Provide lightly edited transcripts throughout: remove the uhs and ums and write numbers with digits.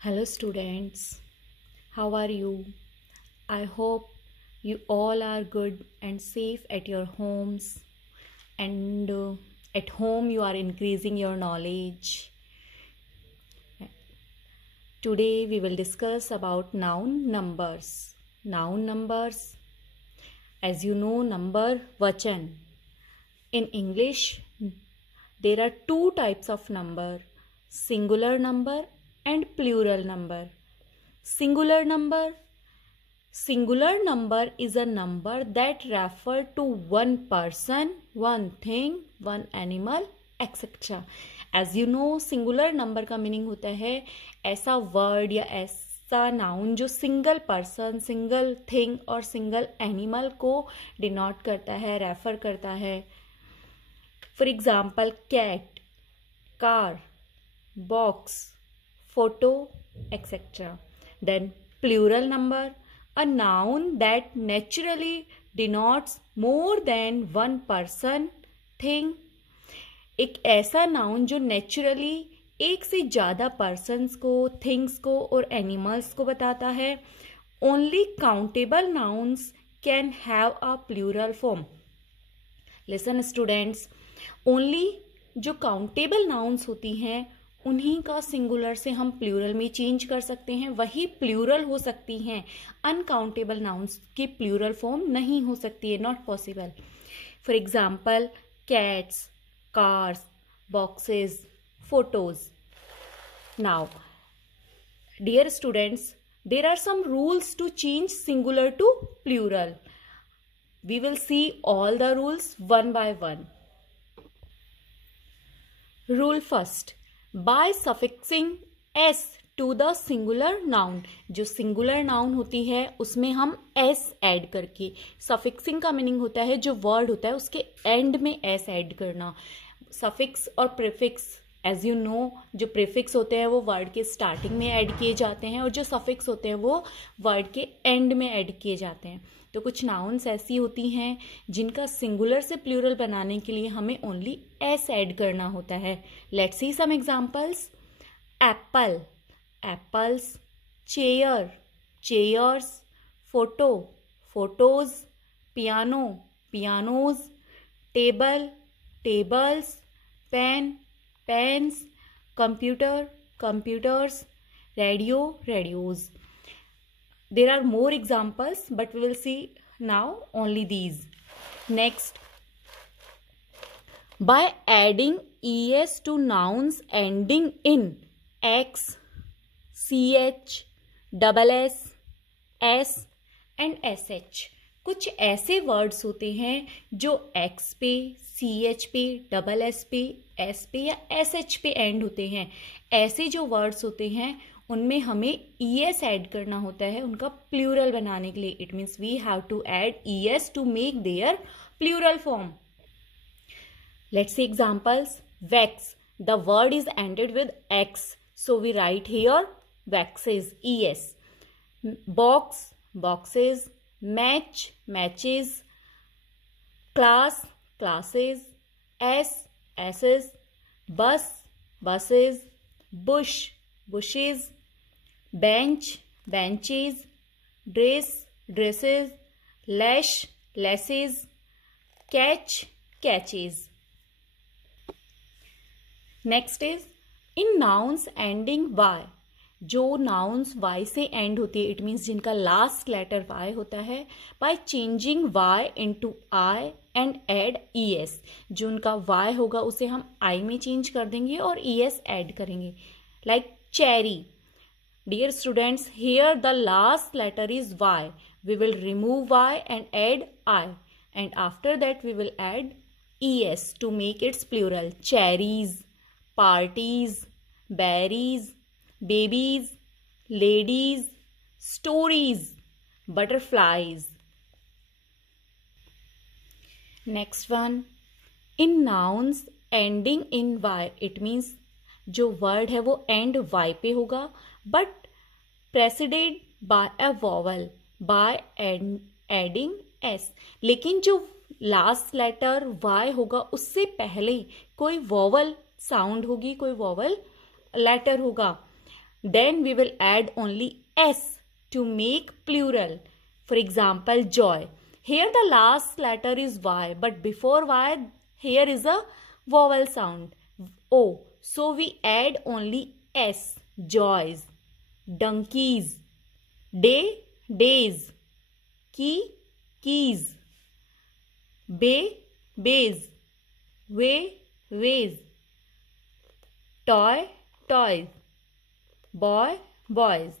Hello, students. How are you? I hope you all are good and safe at your homes, and at home you are increasing your knowledge. Today we will discuss about noun numbers. Noun numbers, as you know, number vachan. In English, there are two types of number: singular number and plural number. Singular number is a number that refer to one person, one thing, one animal, etc. As you know, singular number का meaning होता है ऐसा word या ऐसा noun जो single person, single thing और single animal को denote करता है, रेफर करता है. For example, cat, car, box, photo, etc. Then plural number, a noun that naturally denotes more than one person, thing. एक ऐसा नाउन जो नेचुरली एक से ज़्यादा पर्सन्स को, थिंग्स को और एनिमल्स को बताता है. Only countable nouns can have a plural form. Listen students, only जो काउंटेबल नाउन्स होती हैं उन्हीं का सिंगुलर से हम प्लूरल में चेंज कर सकते हैं, वही प्लूरल हो सकती हैं. अनकाउंटेबल नाउन्स की प्लूरल फॉर्म नहीं हो सकती है, not possible. For example, cats, cars, boxes, photos. Now dear students, there are some rules to change singular to plural. We will see all the rules one by one. Rule first, by suffixing S to the singular noun. जो singular noun होती है उसमें हम S add करके, सफिक्सिंग का meaning होता है जो वर्ड होता है उसके एंड में एस ऐड करना. सफिक्स और प्रीफिक्स, एज यू नो, जो प्रीफिक्स होते हैं वो वर्ड के स्टार्टिंग में ऐड किए जाते हैं और जो सफिक्स होते हैं वो वर्ड के एंड में ऐड किए जाते हैं. तो कुछ नाउन्स ऐसी होती हैं जिनका सिंगुलर से प्लूरल बनाने के लिए हमें ओनली एस ऐड करना होता है. Let's see some examples. Apple, apples. Chair, chairs. Photo, photos. Piano, pianos. Table, tables. Pen, pens. Computer, computers. Radio, radios. There are more examples, but we will see now only these. Next, by adding es to nouns ending in x, ch, double s, s and sh. कुछ ऐसे words होते हैं जो x पे, ch पे, double s पे, s पे या sh पे एंड होते हैं. ऐसे जो वर्ड्स होते हैं उनमें हमें es ऐड करना होता है उनका प्लूरल बनाने के लिए. It means we have to add es to make their plural form. Let's see examples. Wax, the word is ended with x, so we write here waxes, es. Box, boxes. Match, matches. Class, classes. Ass, asses. Bus, buses. Bush, bushes. Bench, benches. Dress, dresses. Lash, lashes. Catch, catches. Next is in nouns ending y. जो nouns y से end होती है, it means जिनका last letter y होता है, by changing y into i and add es. जो उनका y होगा उसे हम i में चेंज कर देंगे और es ऐड करेंगे. Like cherry. Dear students, here the last letter is y. We will remove y and add I, and after that we will add es to make its plural. Cherries, parties, berries, babies, ladies, stories, butterflies. Next one, in nouns ending in y, it means जो वर्ड है वो end y पे होगा but preceded by a vowel, by adding s. लेकिन जो last letter y होगा उससे पहले कोई वॉवल साउंड होगी, कोई वॉवल लेटर होगा. then we will add only s to make plural. For example, joy. Here the last letter is y, but before y here is a vowel sound o, so we add only s. Joys. Donkeys. Day, days. Key, keys. Bay, bays. Way, ways. Toy, toys. Boy, boys.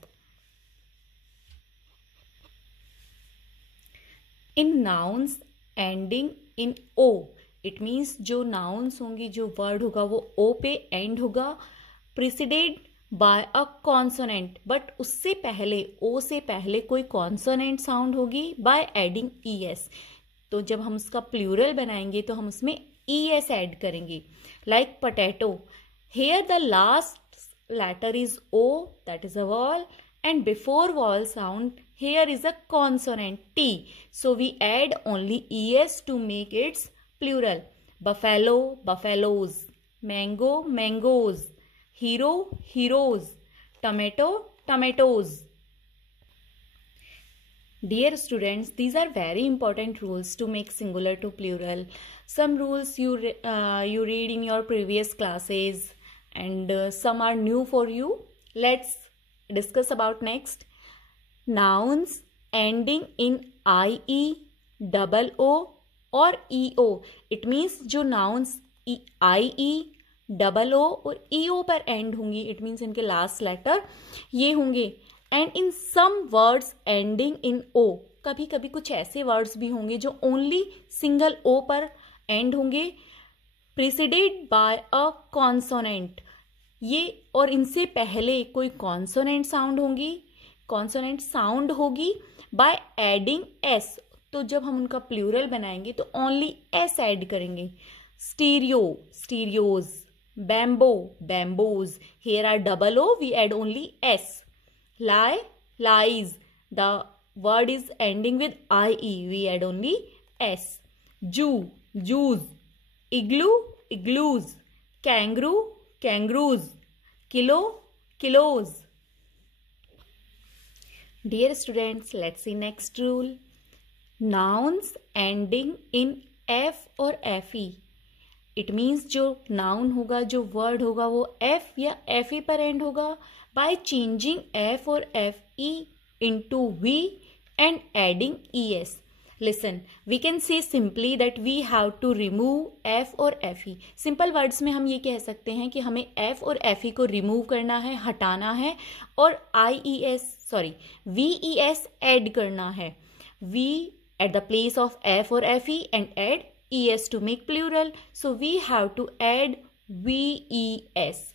In nouns ending in o, it means जो nouns होंगी, जो word होगा वो O पे end होगा, preceded by a consonant, but उससे पहले, ओ से पहले कोई कॉन्सोनेंट साउंड होगी बाय एडिंग ई एस. तो जब हम उसका प्लूरल बनाएंगे तो हम उसमें ई एस एड करेंगे. Like potato. Here the last letter is O, that is a vowel, and before vowel sound here is a consonant t, so we add only es to make its plural. Buffalo, buffaloes. Mango, mangoes. Hero, heroes. Tomato, tomatoes. Dear students, these are very important rules to make singular to plural. Some rules you read in your previous classes, and some are new for you. Let's discuss about next. Nouns ending in ie, double o और eo. It means जो nouns ie, double o और eo पर end होंगी, it means इनके last letter ये होंगे. And in some words ending in o, कभी कभी कुछ ऐसे words भी होंगे जो only single o पर end होंगे, preceded by a consonant. ये और इनसे पहले कोई कॉन्सोनेंट साउंड होगी, कॉन्सोनेंट साउंड होगी बाय एडिंग एस. तो जब हम उनका प्लूरल बनाएंगे तो ओनली एस ऐड करेंगे. Stereo, stereos. Bamboo, bamboos. Here are double O, we add only S. Lie, lies. The word is ending with I E, we add only S. Zoo, zoos. Igloo, igloos. Kangaroo, kangaroos. Kilo, kilos. Dear students, let's see next rule. Nouns ending in f और fe. It means जो noun होगा, जो word होगा वो f या fe पर end होगा by changing f और fe into v and adding es. Listen, we can say simply that we have to remove f और fe. सिंपल वर्ड्स में हम ये कह सकते हैं कि हमें f और fe को रिमूव करना है, हटाना है, और ves ऐड करना है. v at the place of f or fe and add es to make plural. So we have to add ves.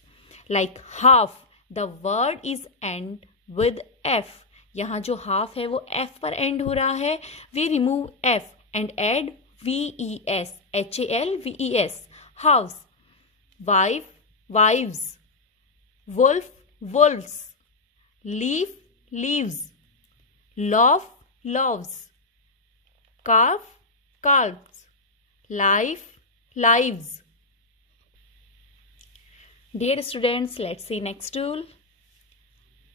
Like half, the word is end with f. यहाँ जो half है वो F पर and हो रहा है. We remove F and add ves, HALVES. House. Wife, wives. Wolf, wolves. Leaf, leaves. Loaf, loaves. calf, calves. Life, lives. Dear students, let's see next rule.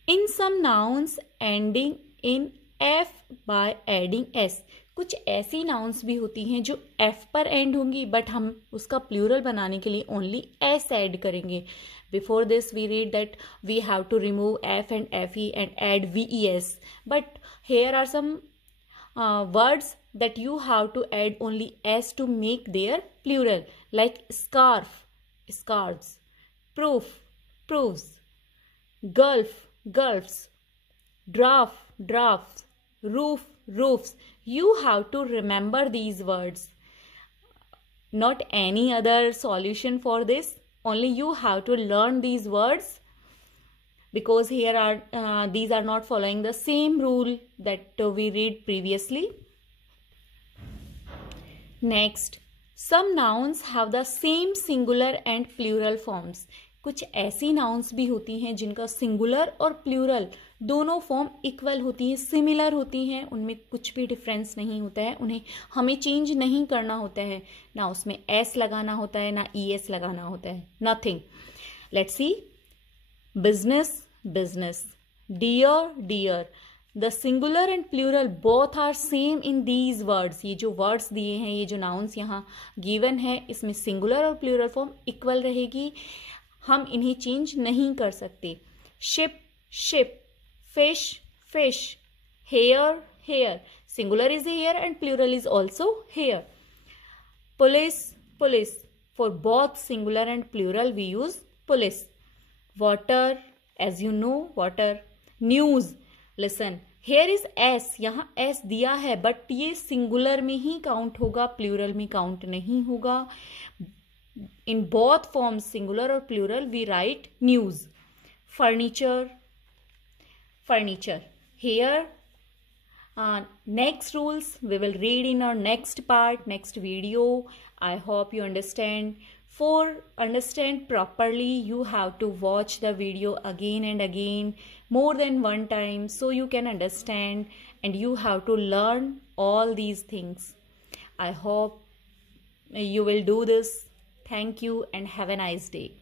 In some nouns ending in f by adding s. कुछ ऐसी nouns भी होती हैं जो f पर end होंगी, but हम उसका प्लूरल बनाने के लिए only s ऐड करेंगे. Before this we read that we have to remove f and fe and add ves. But here are some words that you have to add only s to make their plural, like scarf, scarves. Proof, proofs. Gulf, gulfs. Draft, drafts. Roof, roofs. You have to remember these words. Not any other solution for this. Only you have to learn these words, because here are these are not following the same rule that we read previously. Next, some nouns have the same singular and plural forms. कुछ ऐसी nouns भी होती हैं जिनका singular और plural दोनों form equal होती हैं, सिमिलर होती हैं, उनमें कुछ भी डिफरेंस नहीं होता है, उन्हें हमें चेंज नहीं करना होता है, ना उसमें एस लगाना होता है, ना ई एस लगाना होता है, nothing. Let's see. Business, business. Dear, dear. The singular and plural both are same in these words. ये जो words दिए हैं, ये जो nouns यहाँ given है, इसमें singular और plural form equal रहेगी. हम इन्हें change नहीं कर सकते. Ship, ship. Fish, fish. Hair, hair. Singular is hair and plural is also hair. Police, police. For both singular and plural we use police. Water, as you know, water. News, listen. Here is S. यहाँ S दिया है but ये singular में ही count होगा, plural में count नहीं होगा. In both forms, singular or plural, we write news. Furniture, furniture. Here, next rules we will read in our next part, next video. I hope you understand. For understand properly, you have to watch the video again and again, more than one time, so you can understand and you have to learn all these things. I hope you will do this. Thank you and have a nice day.